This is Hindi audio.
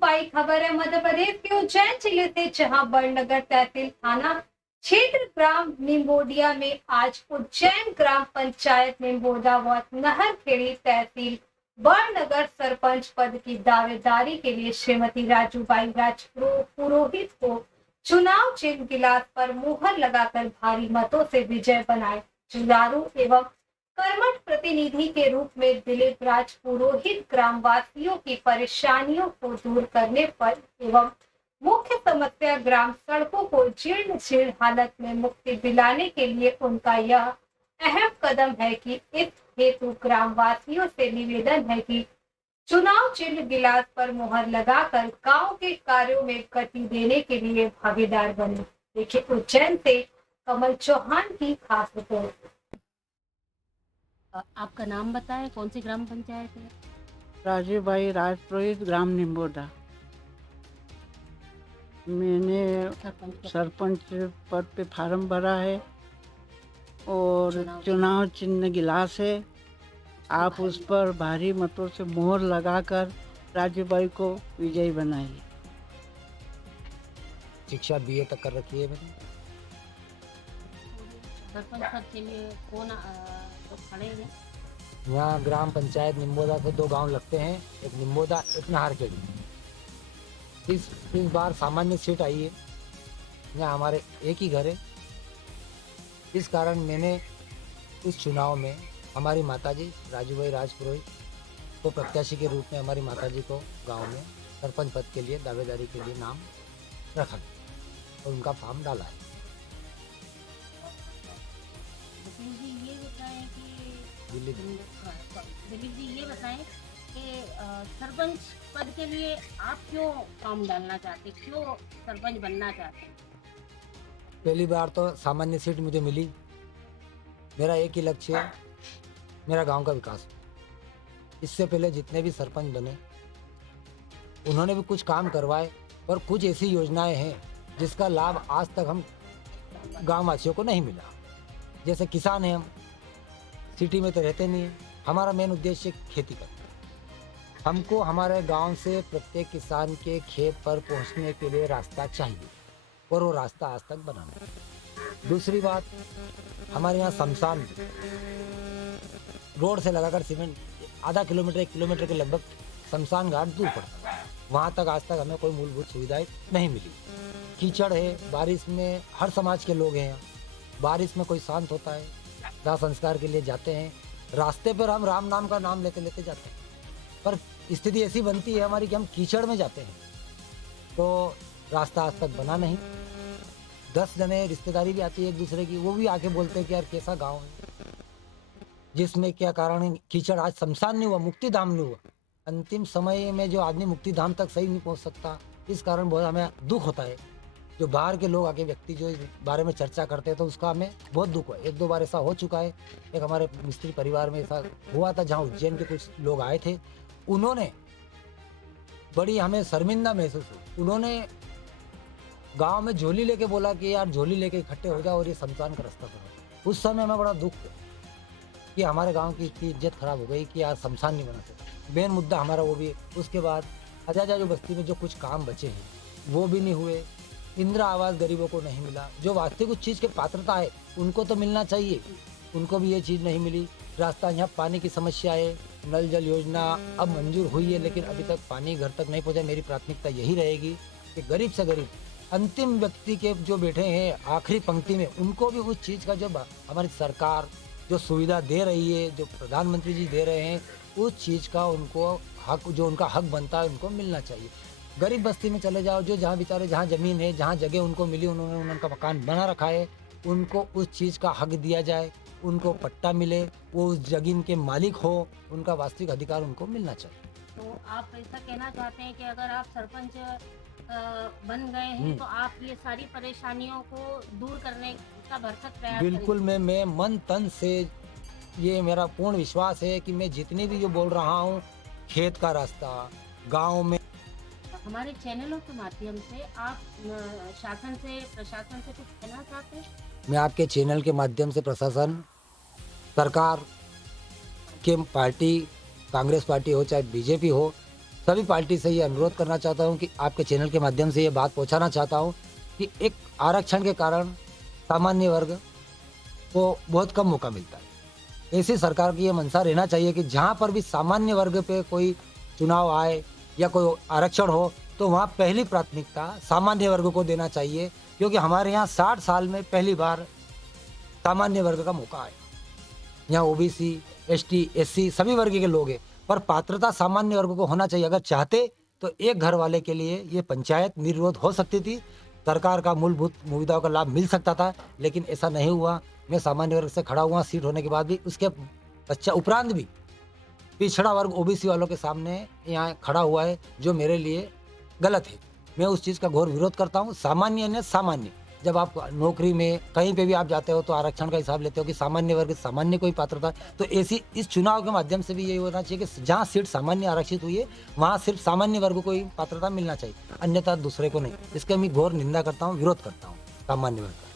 बड़ी खबर है मध्य प्रदेश के उज्जैन जिले से, जहां बड़नगर तहसील थाना क्षेत्र ग्राम निम्बोडिया में आज उज्जैन ग्राम पंचायत निम्बोदा व नहरखेड़ी तहसील बड़नगर सरपंच पद की दावेदारी के लिए श्रीमती राजूबाई पुरोहित को चुनाव चिन्ह गिलास पर मुहर लगाकर भारी मतों से विजय बनाए। जुझारू एवं कर्मठ प्रतिनिधि के रूप में दिलीप राज पुरोहित ग्रामवासियों की परेशानियों को दूर करने पर एवं मुख्य समस्या ग्राम सड़कों को जीर्ण शीर्ण हालत में मुक्ति दिलाने के लिए उनका यह अहम कदम है कि इस हेतु ग्रामवासियों से निवेदन है कि चुनाव चिन्ह गिलास पर मुहर लगाकर गांव के कार्यों में गति देने के लिए भागीदार बने। देखिए उज्जैन से कमल चौहान की खास रिपोर्ट। आपका नाम बताएं, कौन सी ग्राम पंचायत है? राजूबाई राजपुरोहित ग्राम निम्बोदा। मैंने सरपंच पद पे फार्म भरा है और चुनाव चिन्ह गिलास है। आप उस पर भारी मतों से मोहर लगाकर राजूबाई को विजयी बनाइए। शिक्षा बीए तक कर रखी है मैंने। सरपंच पद के लिए कौन लोग खड़े हैं? यहाँ ग्राम पंचायत निम्बोदा से 2 गांव लगते हैं, एक निम्बोदा एक नहरखेड़ी। इस बार सामान्य सीट आई है, यहाँ हमारे एक ही घर है। इस कारण मैंने इस चुनाव में हमारी माताजी राजूबाई राजपुरोहित को प्रत्याशी के रूप में हमारी माताजी को गांव में सरपंच पद के लिए दावेदारी के लिए नाम रखा और उनका फॉर्म डाला है। दिलीप जी ये बताएं कि सरपंच पद के लिए आप क्यों फॉर्म डालना चाहते, क्यों सरपंच बनना चाहते? पहली बार तो सामान्य सीट मुझे मिली। मेरा एक ही लक्ष्य है, मेरा गांव का विकास। इससे पहले जितने भी सरपंच बने उन्होंने भी कुछ काम करवाए, पर कुछ ऐसी योजनाएं हैं जिसका लाभ आज तक हम गांव वासियों को नहीं मिला। जैसे किसान हैं, हम सिटी में तो रहते नहीं हैं। हमारा मेन उद्देश्य खेती करना। हमको हमारे गांव से प्रत्येक किसान के खेत पर पहुंचने के लिए रास्ता चाहिए और वो रास्ता आज तक बना नहीं। दूसरी बात, हमारे यहाँ शमशान रोड से लगाकर सीमेंट आधा किलोमीटर 1 किलोमीटर के लगभग शमशान घाट दूर पड़ता है। वहाँ तक आज तक हमें कोई मूलभूत सुविधाएं नहीं मिली। कीचड़ है, बारिश में हर समाज के लोग हैं यहाँ। बारिश में कोई शांत होता है, दाह संस्कार के लिए जाते हैं, रास्ते पर हम राम नाम का नाम लेते लेते जाते हैं, पर स्थिति ऐसी बनती है हमारी कि हम कीचड़ में जाते हैं, तो रास्ता आज तक बना नहीं। 10 जने रिश्तेदारी भी आती है एक दूसरे की, वो भी आके बोलते हैं कि यार कैसा गांव है, जिसमें क्या कारण है कीचड़ आज शमशान नहीं हुआ, मुक्ति धाम नहीं हुआ। अंतिम समय में जो आदमी मुक्ति धाम तक सही नहीं पहुंच सकता, इस कारण बहुत हमें दुख होता है। जो बाहर के लोग आके व्यक्ति जो इस बारे में चर्चा करते हैं तो उसका हमें बहुत दुख हुआ। 1-2 बार ऐसा हो चुका है। एक हमारे मिस्त्री परिवार में ऐसा हुआ था जहाँ उज्जैन के कुछ लोग आए थे, उन्होंने बड़ी हमें शर्मिंदा महसूस हुई। उन्होंने गांव में झोली लेके बोला कि यार झोली लेके इकट्ठे हो जाओ और ये शमशान का रास्ता करो। उस समय हमें बड़ा दुख हुआ कि हमारे गांव की इतनी इज्जत खराब हो गई कि यार शमशान नहीं बना सकते। मेन मुद्दा हमारा वो भी है। उसके बाद अजाजा जो बस्ती में जो कुछ काम बचे हैं वो भी नहीं हुए। इंदिरा आवास गरीबों को नहीं मिला। जो वास्तविक उस चीज़ के पात्रता है उनको तो मिलना चाहिए, उनको भी ये चीज़ नहीं मिली। रास्ता, यहाँ पानी की समस्या है, नल जल योजना अब मंजूर हुई है लेकिन अभी तक पानी घर तक नहीं पहुँचा। मेरी प्राथमिकता यही रहेगी कि गरीब से गरीब अंतिम व्यक्ति के जो बैठे हैं आखिरी पंक्ति में, उनको भी उस चीज़ का जो हमारी सरकार जो सुविधा दे रही है, जो प्रधानमंत्री जी दे रहे हैं, उस चीज़ का उनको हक, जो उनका हक बनता है उनको मिलना चाहिए। गरीब बस्ती में चले जाओ, जो जहाँ बेचारे जहाँ ज़मीन है, जहाँ जगह उनको मिली, उन्होंने उनका मकान बना रखा है, उनको उस चीज़ का हक दिया जाए, उनको पट्टा मिले, वो उस जमीन के मालिक हो, उनका वास्तविक अधिकार उनको मिलना चाहिए। तो आप ऐसा कहना चाहते हैं कि अगर आप सरपंच बन गए हैं तो आप ये सारी परेशानियों को दूर करने का भरसक प्रयास बिल्कुल, मैं मन तन से, ये मेरा पूर्ण विश्वास है कि मैं जितनी भी जो बोल रहा हूँ, खेत का रास्ता, गाँव में। हमारे चैनलों के माध्यम से आप शासन से, प्रशासन से कुछ कहना चाहते हैं? मैं आपके चैनल के माध्यम से प्रशासन, सरकार के पार्टी, कांग्रेस पार्टी हो चाहे बीजेपी हो, सभी पार्टी से ये अनुरोध करना चाहता हूँ कि आपके चैनल के माध्यम से ये बात पहुँचाना चाहता हूँ कि एक आरक्षण के कारण सामान्य वर्ग को बहुत कम मौका मिलता है। ऐसी सरकार की ये मंशा रहना चाहिए कि जहाँ पर भी सामान्य वर्ग पे कोई चुनाव आए या कोई आरक्षण हो तो वहाँ पहली प्राथमिकता सामान्य वर्ग को देना चाहिए, क्योंकि हमारे यहाँ 60 साल में पहली बार सामान्य वर्ग का मौका आया। यहाँ ओबीसी, एसटी, एससी सभी वर्ग के लोग हैं, पर पात्रता सामान्य वर्ग को होना चाहिए। अगर चाहते तो एक घर वाले के लिए ये पंचायत निर्विरोध हो सकती थी, सरकार का मूलभूत सुविधाओं का लाभ मिल सकता था, लेकिन ऐसा नहीं हुआ। मैं सामान्य वर्ग से खड़ा हुआ सीट होने के बाद भी, उसके बच्चा उपरांत भी पिछड़ा वर्ग ओबीसी वालों के सामने यहाँ खड़ा हुआ है, जो मेरे लिए गलत है। मैं उस चीज़ का घोर विरोध करता हूँ। सामान्य ने सामान्य, जब आप नौकरी में कहीं पे भी आप जाते हो तो आरक्षण का हिसाब लेते हो कि सामान्य वर्ग सामान्य कोई पात्रता, तो ऐसी इस चुनाव के माध्यम से भी यही होना चाहिए कि जहाँ सीट सामान्य आरक्षित हुई है वहाँ सिर्फ सामान्य वर्ग को ही पात्रता मिलना चाहिए, अन्यथा दूसरे को नहीं। इसके मैं घोर निंदा करता हूँ, विरोध करता हूँ सामान्य वर्ग का।